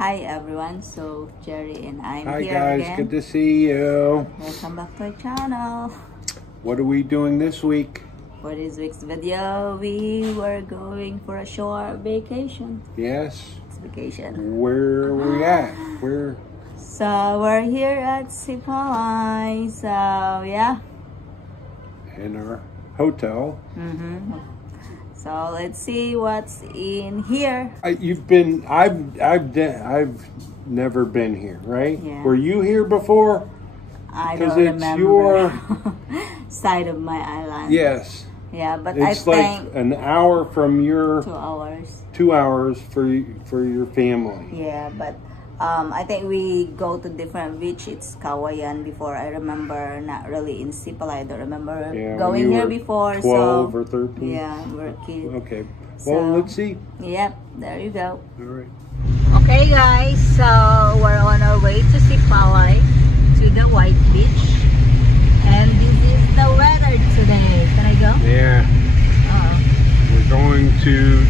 Hi everyone, so Jerry and I'm Hi here guys, again. good to see you. Welcome back to our channel. What are we doing this week? For this week's video, we were going for a short vacation. Yes. It's vacation. Where are we at? Where? So we're here at Sipalay. So yeah. In our hotel. So let's see what's in here. I've never been here, right? Yeah. Were you here before? I Because don't it's remember your side of my island. yes. Yeah, but It's I like think an hour from your 2 hours. 2 hours for your family. Yeah, but I think we go to different beach. It's Kawayan before. I remember not really in Sipalay. I don't remember Yeah, going when you here were before. 12 So or 13. yeah, we're kids. Okay. So, Well, let's see. Yep, there you go. All right. Okay, guys. So we're on our way to Sipalay, to the White Beach, and this is the weather today. Can I go? Yeah. We're going to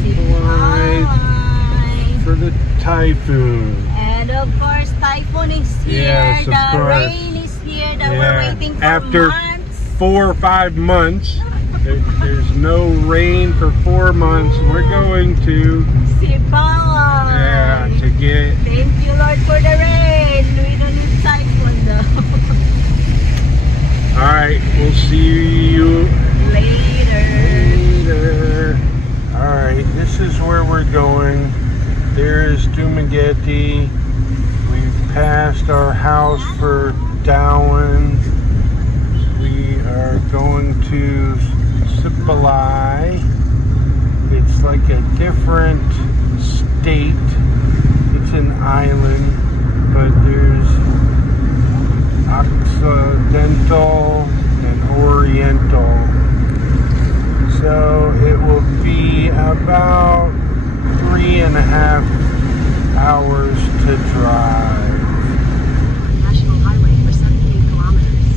Sipalay for the typhoon. And of course, typhoon is here. Yes, of the course. rain is here. That we're waiting for After months. 4 or 5 months, there's no rain for 4 months. We're going to Sipalay. to get. Thank you, Lord, for the rain. We don't need typhoon though. All right, we'll see you Later. All right, this is where we're going. There's Dumaguete. We've passed our house for Darwin. We are going to Sipalay. It's like a different state. It's an island, but there's Occidental and Oriental. So it will be about 3.5 hours to drive. National Highway for 78 kilometers.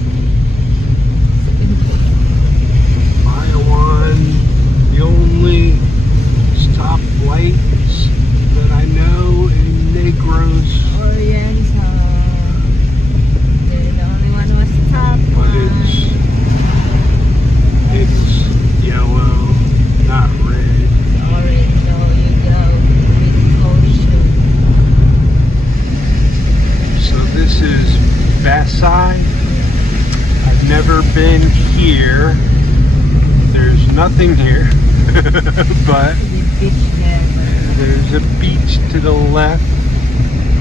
Iowan, the only stoplights that I know in Negros, Oriental. They're the only one who was top but it's yellow, not red. Oriental, you go with ocean. So this is Basai. I've never been here. There's nothing here, but The beach there. there's a beach to the left,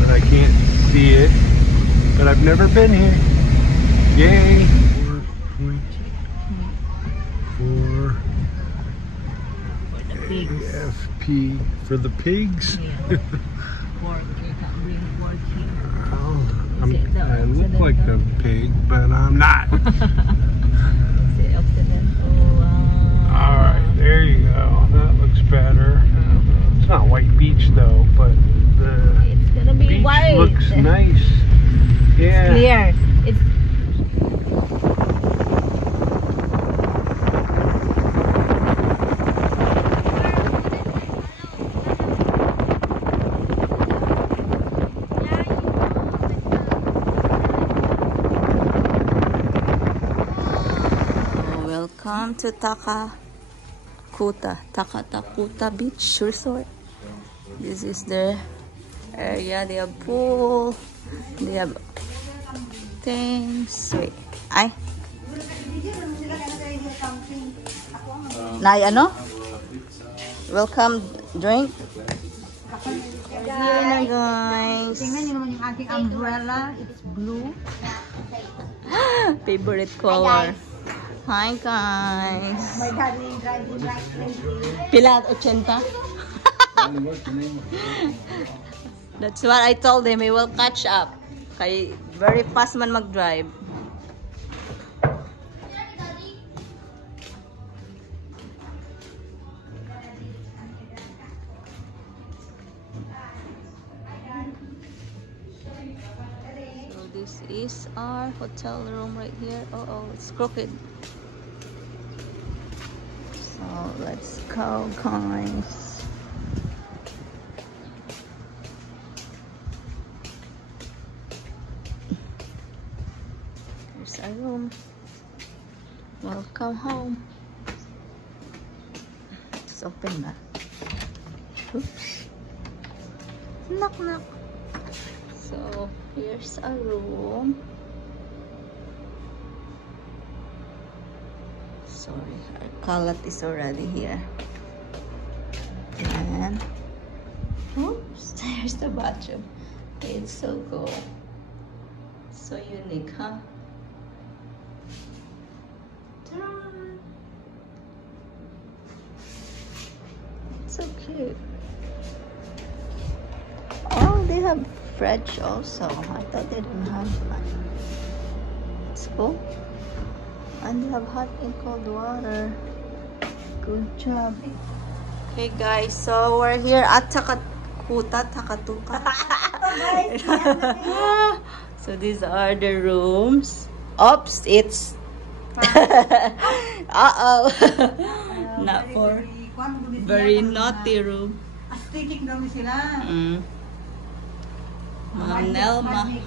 but I can't see it. But I've never been here. Yay! 4.4 AFP for the pigs. Yeah. Pork, you can't bring pork here. I look like a pig, but I'm not. The Occidental. Alright, there you go. That looks better. It's not White Beach though, but the It's gonna be beach white. looks nice. Yeah. Clear. It's welcome to Takatakuta Beach Resort. This is the area. They have pool. They have things. Wait. Ay. Nay, ano? Welcome drink. Here na, guys. Tingnan niyo naman yung aking umbrella. It's blue. Favorite color. Hi, guys. My daddy driving like crazy. Pila? 80? That's what I told him. He will catch up. Kay very fast man mag-drive. So this is our hotel room right here. Oh, it's crooked. So let's go, guys. room. Welcome home. Just open na. Oops. Knock, knock. So, here's a room. Sorry, our kalat is already here. And, oops, there's the bathroom. It's so cool. So unique, huh? Ta-da! It's so cute. Oh, they have fridge also. I thought they didn't have that. It's cool. And they have hot and cold water. Good job. Okay guys, so we're here at Takatuka. So these are the rooms. Oops, it's uh-oh. Not for very naughty room. Aesthetic daw sila. Ma'am Nelma.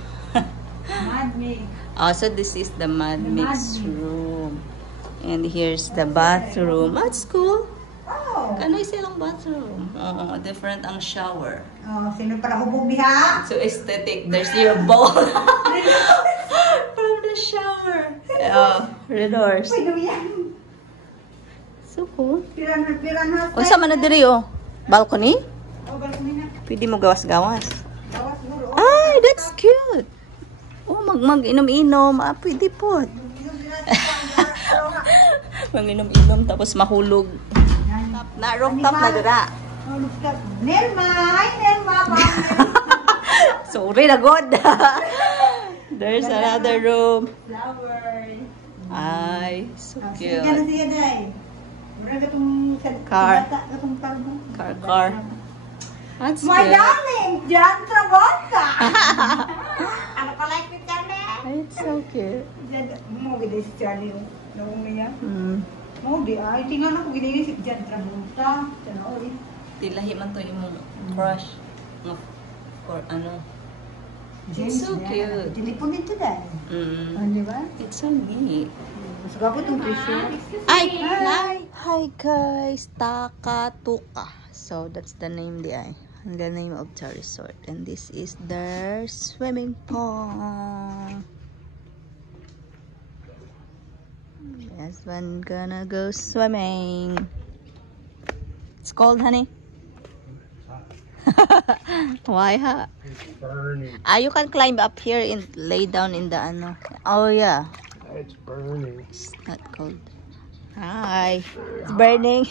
Mad me. Also, this is the mad mix room. And here's the bathroom. That's cool. Oh. Kano'y silang bathroom? Oo, different ang shower. Oh, sino para hubog diha? So aesthetic. There's your bowl. From the shower. Redors. Pwede yan. So cool. Piran na. Unsa man na diri oh? Balcony? Oh, balcony na. Pwede mo gawas-gawas. Gawas siguro. Ay, that's cute. Oh, mag-inom-inom. Pwede po. Mag-inom-inom tapos mahulog. Na rooftop na dira. Oh, rooftop. Nelma! Hi, Nelma! Sorry na god. There's another room. Flowers. Ay, so Sige na cute. siya, day. Mura ka itong Car. itong talbong. Car. That's My cute. darling, John Travolta! Ano ka like with Charlie? It's so cute. Mo gede si Charlie. Nawong niya. Mo di ay tingnan ako gede si John Travolta. Tanaw eh. Tilahi man to imong crush. Or ano. It's so cute. Telepon dito dahil. Ano ba? It's so neat. Mas gwapo itong presyo. Hi guys, Takatuka. So that's the name the name of the resort, and this is their swimming pool. Yes, one gonna go swimming. It's cold, honey. Why, huh? It's burning. You can climb up here and lay down in the ano. Oh yeah. It's burning. It's not cold. Hi. It's burning.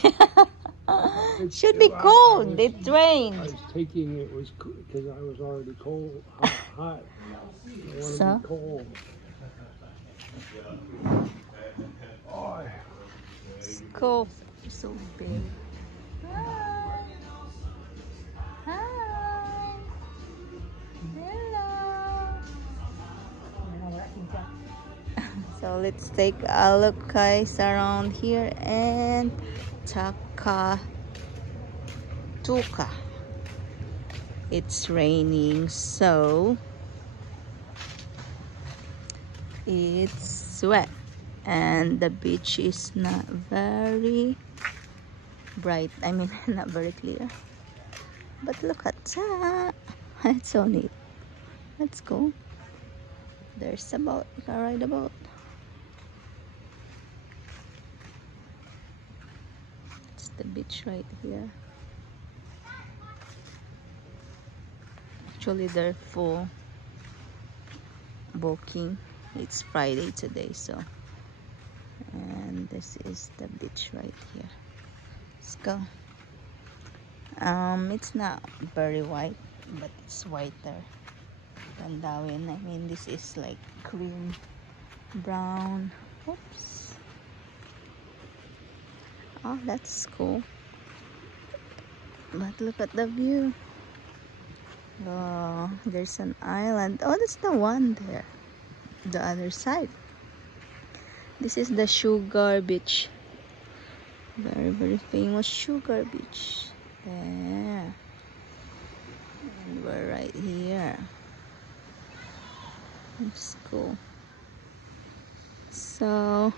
Should be cold. It I rained. was taking it was because I was already cold, hot. I want to So? be cold. Oh, It's cool. It's so big. Hi. Hi. Hello. So let's take a look guys around here and Takatuka. It's raining, so it's wet and the beach is not very bright. I mean, not very clear. But look at that. It's so neat. Let's go. There's a boat. You can ride a boat. It's the beach right here. Actually, they're full booking. It's Friday today, so. And this is the beach right here. Let's go. It's not very white, but it's whiter than Darwin. I mean, this is like cream brown. Oops. Oh, that's cool. But look at the view. Oh, there's an island. Oh, that's the one there. The other side. This is the Sugar Beach. Very, very famous Sugar Beach. There. And we're right here. It's cool. So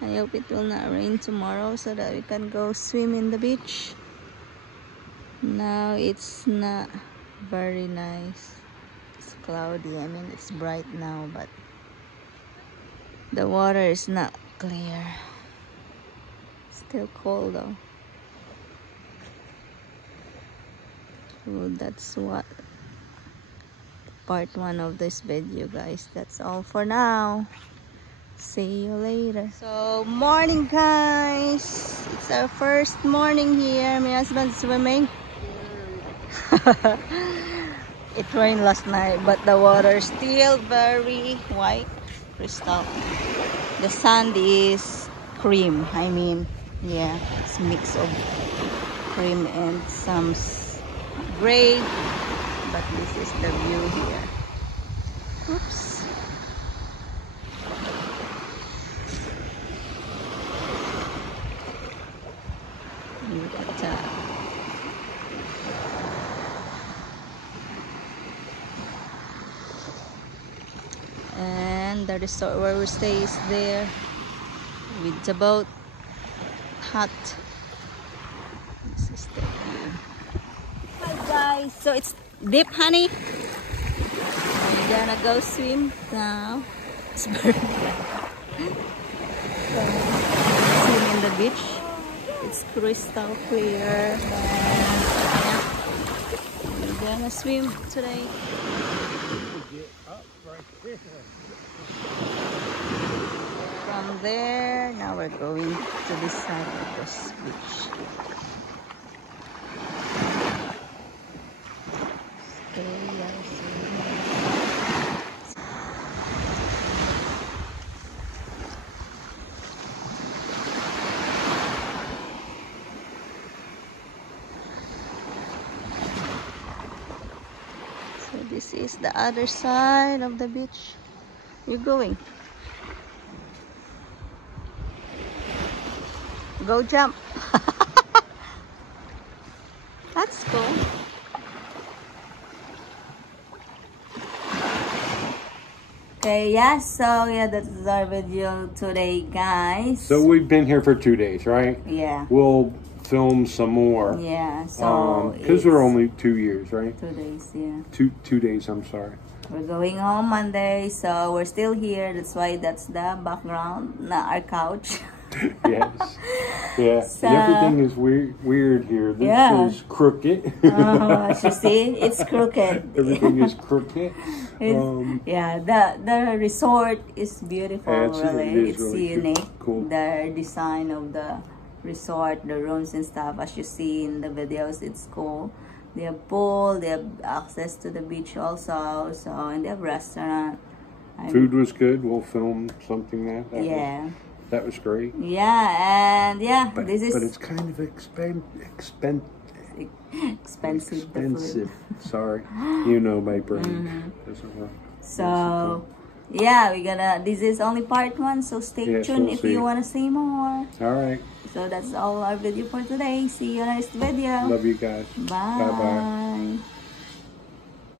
I hope it will not rain tomorrow so that we can go swim in the beach. Now it's not very nice. It's cloudy. I mean, it's bright now, but the water is not clear. Still cold though. So that's what part 1 of this video, guys. That's all for now. See you later. So morning, guys. It's our first morning here. My husband's swimming. It rained last night, but the water is still very white, crystal. The sand is cream. I mean, yeah, it's a mix of cream and some gray. But this is the view here. Oops. Look at that. And the resort where we stay is there with the boat hut. This is the view. Hi guys, so it's deep, honey. We're gonna go swim now. It's very swim in the beach. It's crystal clear. And yeah, we're gonna swim today. From there, now we're going to this side of this beach. So this is the other side of the beach. You're going. Go jump. That's cool. Okay, yeah, so yeah, that's our video today, guys. So we've been here for 2 days, right? Yeah. We'll film some more. Yeah, so because we're only 2 years, right? 2 days, yeah. Two days, I'm sorry. We're going home Monday, so we're still here. That's why that's the background, not our couch. Yes. Yeah. So, and everything is weird here. This yeah. is crooked. You see, it's crooked. Everything is crooked. Yeah, the resort is beautiful. Yeah, really, it's it's really unique. cool. The design of the resort, the rooms and stuff, as you see in the videos, it's cool. They have pool, they have access to the beach also, so, and they have restaurant. Food was good. We'll film something that That was great. Yeah, and yeah, But it's kind of expensive. The food. Sorry, you know my brain doesn't work. So yeah, this is only part 1, so stay tuned if you want to see more. All right. So that's all our video for today. See you next video. Love you guys. Bye. Bye-bye.